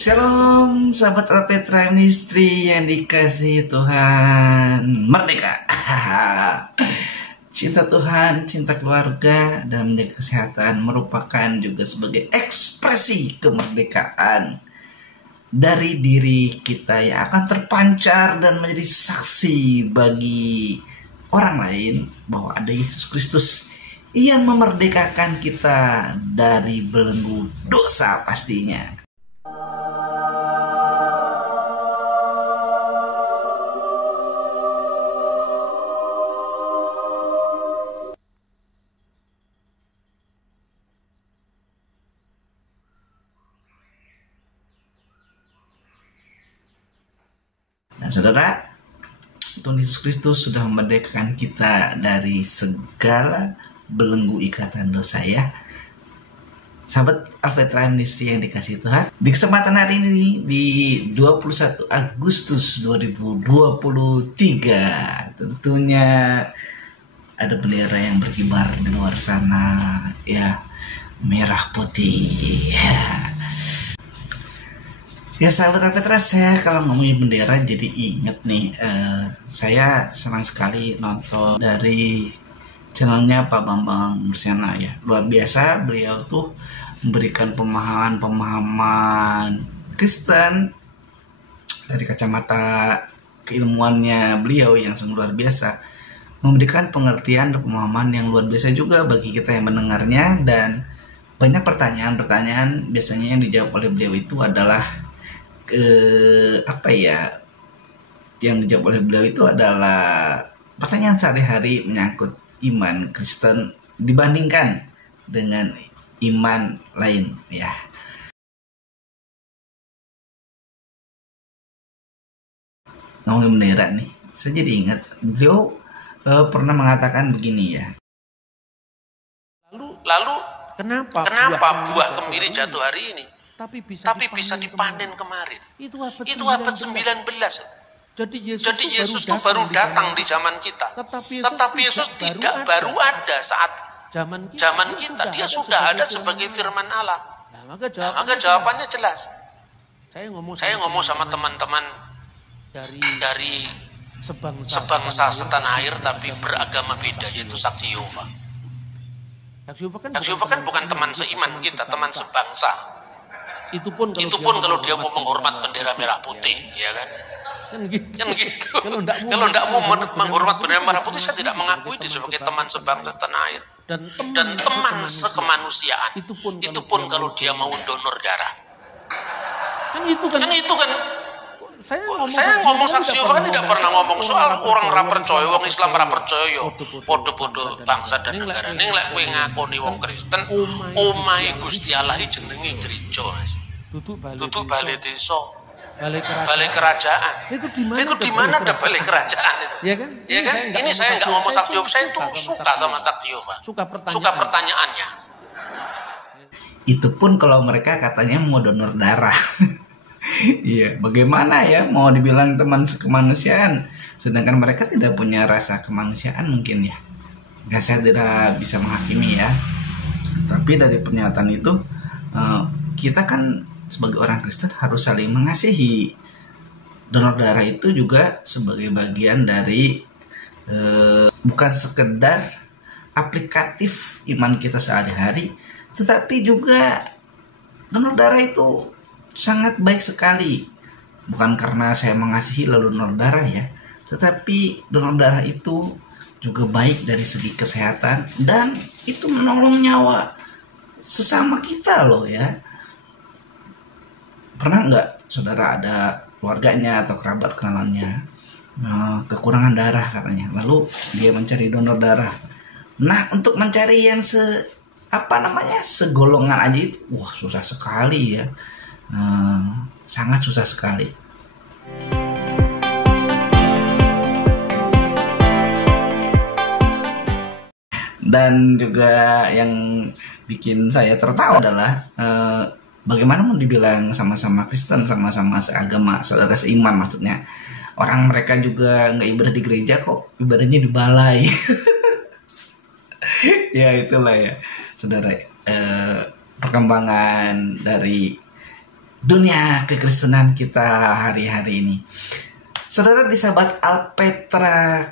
Shalom sahabat Alpetra Ministry yang dikasihi Tuhan. Merdeka. Cinta Tuhan, cinta keluarga, dan menjaga kesehatan merupakan juga sebagai ekspresi kemerdekaan dari diri kita yang akan terpancar dan menjadi saksi bagi orang lain bahwa ada Yesus Kristus yang memerdekakan kita dari belenggu dosa pastinya. Nah, saudara, Tuhan Yesus Kristus sudah memerdekakan kita dari segala belenggu ikatan dosa ya. Sahabat Alpetra Ministry yang dikasihi Tuhan, di kesempatan hari ini di 21 Agustus 2023 tentunya ada bendera yang berkibar di luar sana ya, merah putih ya. Sahabat Alpetra, saya kalau ngomongin bendera jadi inget nih, saya senang sekali nonton dari channelnya Pak Bambang Mursyana ya. Luar biasa, beliau tuh memberikan pemahaman Kristen dari kacamata keilmuannya beliau yang sungguh luar biasa, memberikan pengertian dan pemahaman yang luar biasa juga bagi kita yang mendengarnya. Dan banyak pertanyaan-pertanyaan biasanya yang dijawab oleh beliau itu adalah yang dijawab oleh beliau itu adalah pertanyaan sehari-hari menyangkut iman Kristen dibandingkan dengan iman lain ya. Ngomongin bendera nih, saya jadi ingat beliau pernah mengatakan begini ya. Lalu kenapa buah kemiri jatuh hari ini tapi bisa dipanen kemarin? Itu abad 19. Jadi Yesus itu baru datang di zaman kita. Tetapi Yesus tidak baru ada saat zaman kita. Dia sudah ada sebagai firman Allah. Nah, maka jawabannya jelas. Saya ngomong sama teman-teman dari sebangsa setanah air tapi beragama beda, yaitu Sakti Yehova. Sakti Yehova kan bukan teman seiman kita, teman sebangsa. Itu pun kalau dia mau menghormat bendera merah putih, ya kan? Kan gitu. Kalau tidak mau menghormat bendera merah putih, saya tidak mengakui dia sebagai teman sebangsa tanah air dan teman sekemanusiaan. Itu pun kalau dia mau donor darah. Kan itu kan. Saya ngomong Sakti Yehova kan tidak pernah ngomong soal orang ra percaya, wong Islam ra percaya yo podo-podo bangsa dan negara. Ning lek kowe ngakoni wong Kristen, omahe Gusti Allah jenenge gereja, Mas. Duduk balai desa, balai kerajaan. Itu di mana ada balai kerajaan itu? Ya kan? Ini saya nggak ngomong Sakti Yehova, saya itu suka sama Sakti Yehova. Suka pertanyaannya. Itu pun kalau mereka katanya mau donor darah. Iya, bagaimana ya mau dibilang teman sekemanusiaan, sedangkan mereka tidak punya rasa kemanusiaan mungkin ya. Saya tidak bisa menghakimi ya. Tapi dari pernyataan itu kita kan sebagai orang Kristen harus saling mengasihi. Donor darah itu juga sebagai bagian dari bukan sekedar aplikatif iman kita sehari-hari, tetapi juga donor darah itu sangat baik sekali. Bukan karena saya mengasihi lalu donor darah ya, tetapi donor darah itu juga baik dari segi kesehatan dan itu menolong nyawa sesama kita loh ya. Pernah nggak saudara ada keluarganya atau kerabat kenalannya kekurangan darah katanya, lalu dia mencari donor darah. Nah, untuk mencari yang segolongan aja itu susah sekali ya. Sangat susah sekali. Dan juga yang bikin saya tertawa adalah bagaimana mau dibilang sama-sama Kristen, sama-sama seagama, saudara seiman maksudnya. Orang mereka juga nggak ibadah di gereja kok, ibadahnya di balai. Ya itulah ya saudara, perkembangan dari dunia kekristenan kita hari-hari ini. Saudara, di sahabat Alpetra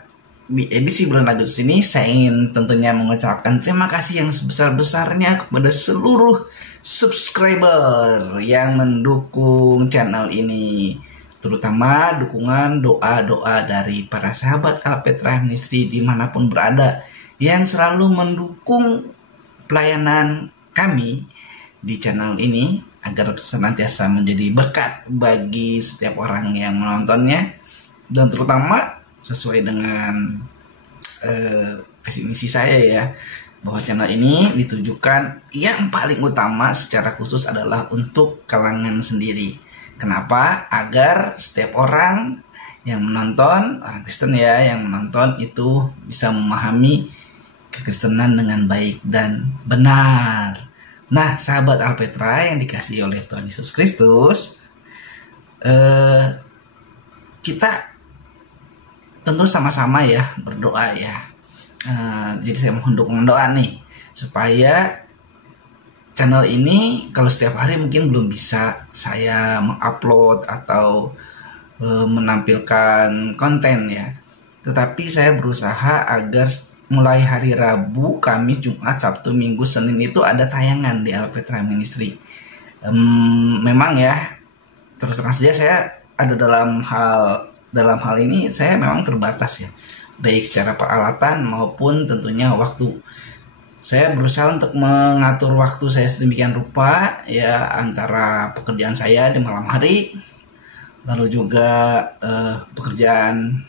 di edisi bulan Agustus ini, saya ingin tentunya mengucapkan terima kasih yang sebesar-besarnya kepada seluruh subscriber yang mendukung channel ini, terutama dukungan doa-doa dari para sahabat Alpetra Ministry dimanapun berada, yang selalu mendukung pelayanan kami di channel ini agar senantiasa menjadi berkat bagi setiap orang yang menontonnya, dan terutama sesuai dengan visi misi saya ya, bahwa channel ini ditujukan yang paling utama secara khusus adalah untuk kalangan sendiri. Kenapa? Agar setiap orang yang menonton, orang Kristen ya, yang menonton itu bisa memahami kekristenan dengan baik dan benar. Nah, sahabat Alpetra yang dikasihi oleh Tuhan Yesus Kristus, kita tentu sama-sama ya berdoa ya. Jadi saya mohon dukungan doa nih, supaya channel ini kalau setiap hari mungkin belum bisa saya mengupload atau menampilkan konten ya, tetapi saya berusaha agar mulai hari Rabu, Kamis, Jumat, Sabtu, Minggu, Senin itu ada tayangan di Alpetra Ministry. Memang ya, terus terang saja saya ada dalam hal ini saya memang terbatas ya, baik secara peralatan maupun tentunya waktu. Saya berusaha untuk mengatur waktu saya sedemikian rupa ya, antara pekerjaan saya di malam hari, lalu juga pekerjaan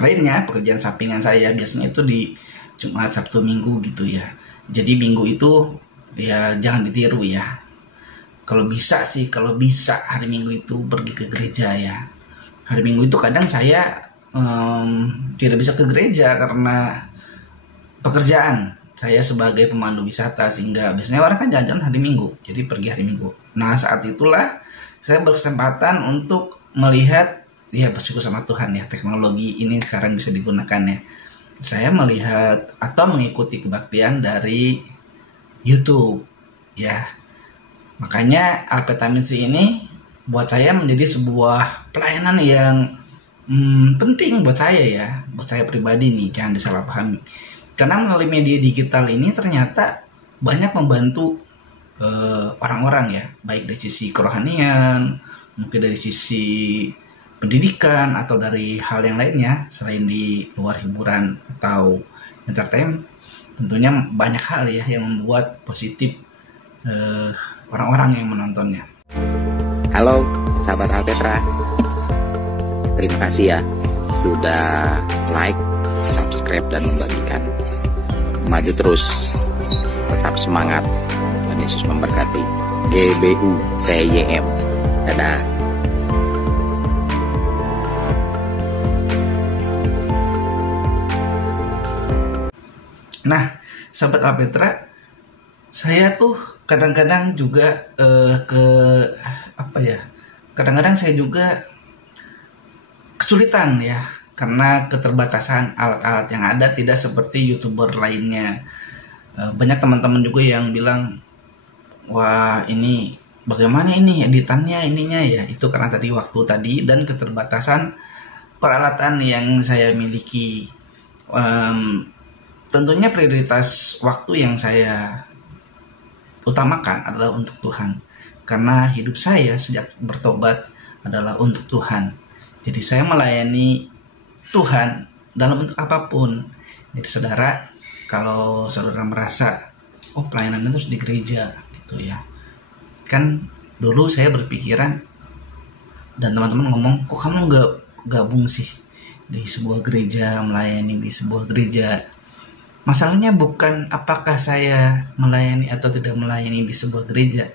lainnya, pekerjaan sampingan saya biasanya itu di Jumat, Sabtu, Minggu gitu ya. Jadi Minggu itu ya jangan ditiru ya. Kalau bisa hari Minggu itu pergi ke gereja ya. Hari Minggu itu kadang saya tidak bisa ke gereja karena pekerjaan saya sebagai pemandu wisata, sehingga biasanya orang kan jalan-jalan hari Minggu, jadi pergi hari Minggu. Nah, saat itulah saya berkesempatan untuk melihat, ya bersyukur sama Tuhan ya, teknologi ini sekarang bisa digunakan ya. Saya melihat atau mengikuti kebaktian dari YouTube ya. Makanya Alpetra Ministry ini buat saya menjadi sebuah pelayanan yang penting buat saya ya, buat saya pribadi nih, jangan disalahpahami. Karena melalui media digital ini ternyata banyak membantu orang-orang ya, baik dari sisi kerohanian, mungkin dari sisi pendidikan, atau dari hal yang lainnya selain di luar hiburan atau entertainment. Tentunya banyak hal ya yang membuat positif orang-orang yang menontonnya. Halo sahabat Alpetra, terima kasih ya sudah like, subscribe, dan membagikan. Maju terus, tetap semangat, Tuhan Yesus memberkati. GBU TYM, dadah. Nah, sahabat Alpetra, saya tuh kadang-kadang juga kadang-kadang saya juga kesulitan ya, karena keterbatasan alat-alat yang ada, tidak seperti YouTuber lainnya. Banyak teman-teman juga yang bilang, wah ini bagaimana ini editannya, ininya ya. Itu karena tadi waktu tadi dan keterbatasan peralatan yang saya miliki. Tentunya prioritas waktu yang saya utamakan adalah untuk Tuhan, karena hidup saya sejak bertobat adalah untuk Tuhan. Jadi saya melayani Tuhan dalam bentuk apapun. Jadi saudara, kalau saudara merasa pelayanan itu harus di gereja gitu ya, kan dulu saya berpikiran dan teman-teman ngomong, kok kamu nggak gabung sih di sebuah gereja, melayani di sebuah gereja. Masalahnya bukan apakah saya melayani atau tidak melayani di sebuah gereja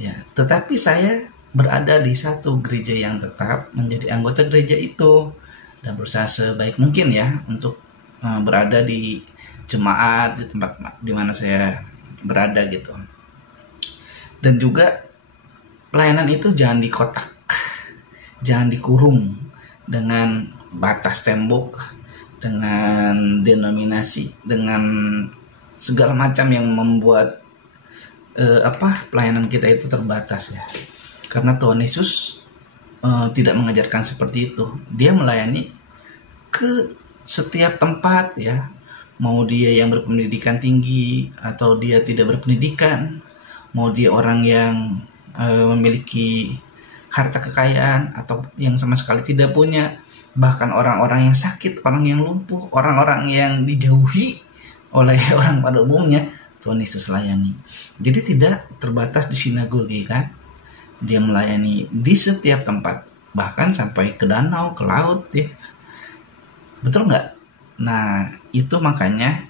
ya, tetapi saya berada di satu gereja yang tetap, menjadi anggota gereja itu, dan berusaha sebaik mungkin ya untuk berada di jemaat, di tempat di mana saya berada gitu. Dan juga pelayanan itu jangan dikotak, jangan dikurung dengan batas tembok, dengan denominasi, dengan segala macam yang membuat pelayanan kita itu terbatas ya. Karena Tuhan Yesus tidak mengajarkan seperti itu. Dia melayani ke setiap tempat ya, mau dia yang berpendidikan tinggi atau dia tidak berpendidikan, mau dia orang yang memiliki harta kekayaan atau yang sama sekali tidak punya, bahkan orang-orang yang sakit, orang yang lumpuh, orang-orang yang dijauhi oleh orang pada umumnya, Tuhan Yesus layani. Jadi tidak terbatas di sinagoge kan, dia melayani di setiap tempat, bahkan sampai ke danau, ke laut ya. Betul nggak? Nah, itu makanya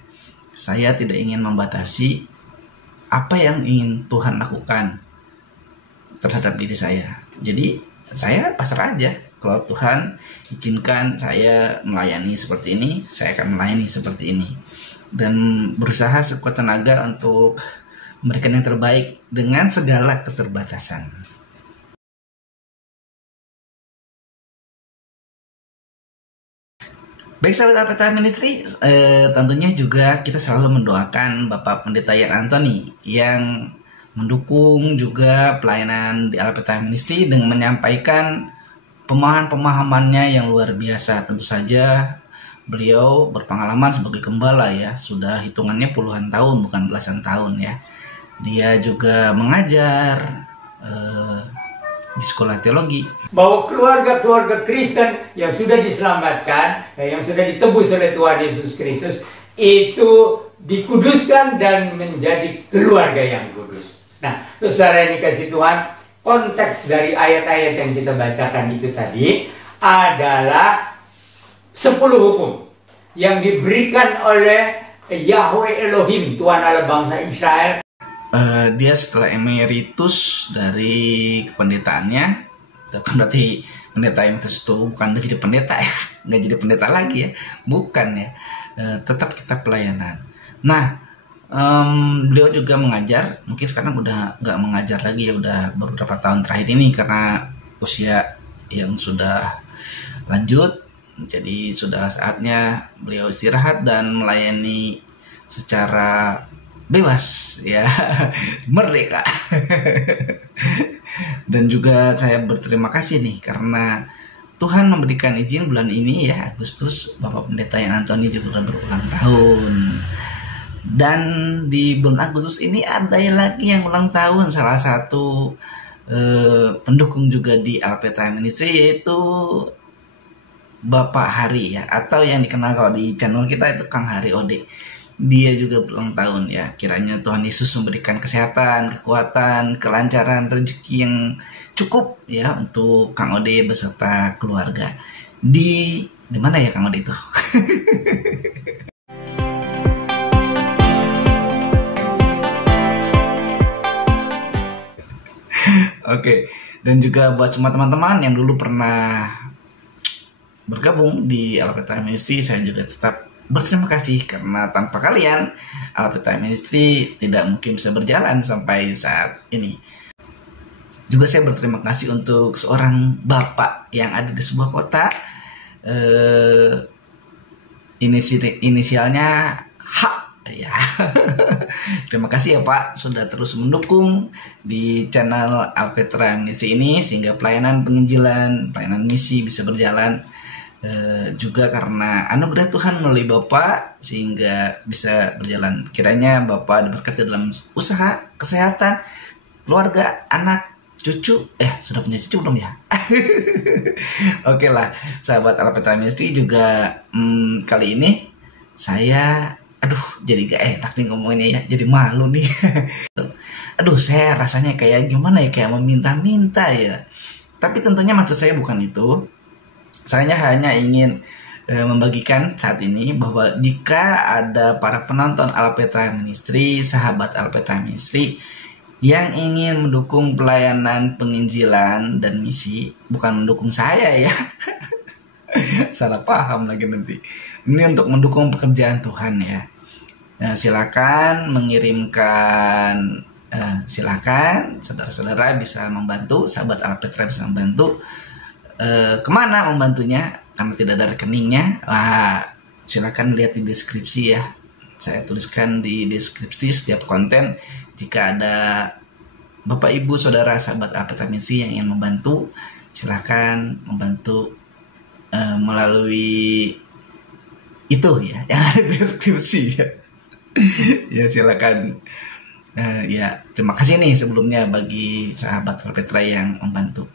saya tidak ingin membatasi apa yang ingin Tuhan lakukan terhadap diri saya. Jadi saya pasrah aja. Kalau Tuhan izinkan saya melayani seperti ini, saya akan melayani seperti ini. Dan berusaha sekuat tenaga untuk memberikan yang terbaik dengan segala keterbatasan. Baik sahabat Alpeta Ministry, tentunya juga kita selalu mendoakan Bapak Pendeta Yan Antoni yang mendukung juga pelayanan di Alpeta Ministry dengan menyampaikan pemahaman-pemahamannya yang luar biasa. Tentu saja beliau berpengalaman sebagai gembala ya, sudah hitungannya puluhan tahun bukan belasan tahun ya. Dia juga mengajar di sekolah teologi. Bahwa keluarga-keluarga Kristen yang sudah diselamatkan, yang sudah ditebus oleh Tuhan Yesus Kristus, itu dikuduskan dan menjadi keluarga yang kudus. Nah, saudara yang dikasih Tuhan, konteks dari ayat-ayat yang kita bacakan itu tadi adalah 10 hukum yang diberikan oleh Yahweh Elohim, Tuhan Allah bangsa Israel. Dia setelah emeritus dari kependetaannya, bukan berarti pendeta emeritus itu bukan jadi pendeta ya, nggak jadi pendeta lagi ya, bukan ya, tetap kita pelayanan. Nah, beliau juga mengajar, mungkin sekarang udah nggak mengajar lagi ya, udah beberapa tahun terakhir ini karena usia yang sudah lanjut, jadi sudah saatnya beliau istirahat dan melayani secara bebas ya, merdeka. Dan juga saya berterima kasih nih karena Tuhan memberikan izin bulan ini ya, Agustus, Bapak Pendeta Yan Antoni juga berulang tahun. Dan di bulan Agustus ini ada lagi yang ulang tahun, salah satu pendukung juga di Alpeta Ministry, yaitu Bapak Hari ya, atau yang dikenal kalau di channel kita itu Kang Hari Ode. Dia juga berulang tahun ya. Kiranya Tuhan Yesus memberikan kesehatan, kekuatan, kelancaran, rezeki yang cukup ya untuk Kang Ode beserta keluarga. Di mana ya Kang Ode itu? Oke. Dan juga buat semua teman-teman yang dulu pernah bergabung di Alpeta Ministry, saya juga tetap berterima kasih karena tanpa kalian Alpeta Ministry tidak mungkin bisa berjalan sampai saat ini. Juga saya berterima kasih untuk seorang bapak yang ada di sebuah kota, inisialnya H ya. Terima kasih ya Pak sudah terus mendukung di channel Alpeta Ministry ini sehingga pelayanan penginjilan, pelayanan misi bisa berjalan. Juga karena anugerah Tuhan melalui Bapak sehingga bisa berjalan. Kiranya Bapak diberkati dalam usaha, kesehatan, keluarga, anak, cucu. Sudah punya cucu belum ya? Oke lah, sahabat Alpeta Ministry juga kali ini saya jadi gak enak nih ngomonginnya ya, jadi malu nih. Saya rasanya kayak gimana ya, kayak meminta-minta ya. Tapi tentunya maksud saya bukan itu. Saya hanya ingin membagikan saat ini bahwa jika ada para penonton Alpeta Ministry, sahabat Alpeta Ministry yang ingin mendukung pelayanan penginjilan dan misi, bukan mendukung saya ya. Salah paham lagi nanti. Ini untuk mendukung pekerjaan Tuhan ya. Nah, silakan mengirimkan, silakan saudara-saudara bisa membantu, sahabat Alpeta bisa membantu. Kemana membantunya? Karena tidak ada rekeningnya. Silakan lihat di deskripsi ya. Saya tuliskan di deskripsi setiap konten. Jika ada Bapak Ibu Saudara sahabat Alpetra Ministry yang ingin membantu, silahkan membantu melalui itu ya yang ada di deskripsi ya. Ya silakan. Ya terima kasih nih sebelumnya bagi sahabat Alpetra yang membantu.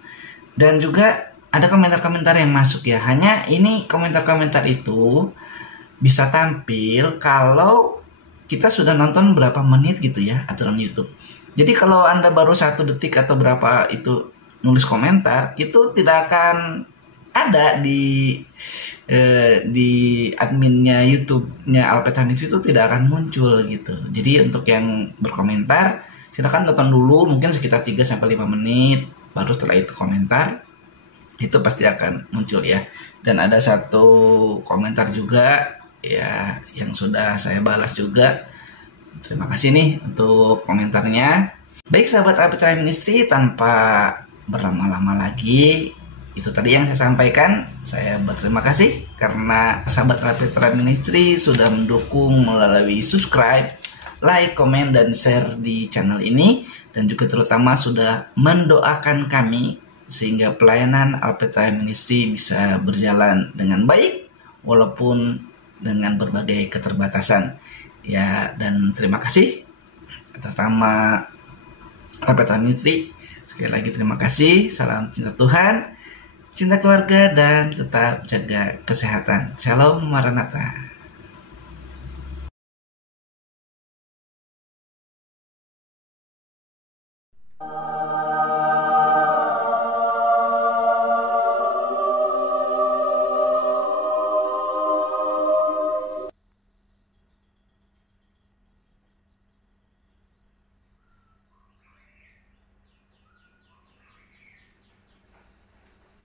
Dan juga ada komentar-komentar yang masuk ya. Hanya ini komentar-komentar itu bisa tampil kalau kita sudah nonton berapa menit gitu ya, aturan YouTube. Jadi kalau Anda baru 1 detik atau berapa itu nulis komentar, itu tidak akan ada di adminnya YouTube-nya Alpetra Ministry, itu tidak akan muncul gitu. Jadi untuk yang berkomentar, silakan tonton dulu mungkin sekitar 3-5 menit, baru setelah itu komentar, itu pasti akan muncul ya. Dan ada satu komentar juga ya yang sudah saya balas juga. Terima kasih nih untuk komentarnya. Baik sahabat Alpetra Ministry, tanpa berlama-lama lagi, itu tadi yang saya sampaikan. Saya berterima kasih karena sahabat Alpetra Ministry sudah mendukung melalui subscribe, like, komen, dan share di channel ini. Dan juga terutama sudah mendoakan kami sehingga pelayanan Alpetra Ministry bisa berjalan dengan baik walaupun dengan berbagai keterbatasan. Ya, dan terima kasih atas nama Alpetra Ministry. Sekali lagi terima kasih. Salam cinta Tuhan, cinta keluarga, dan tetap jaga kesehatan. Shalom Maranatha.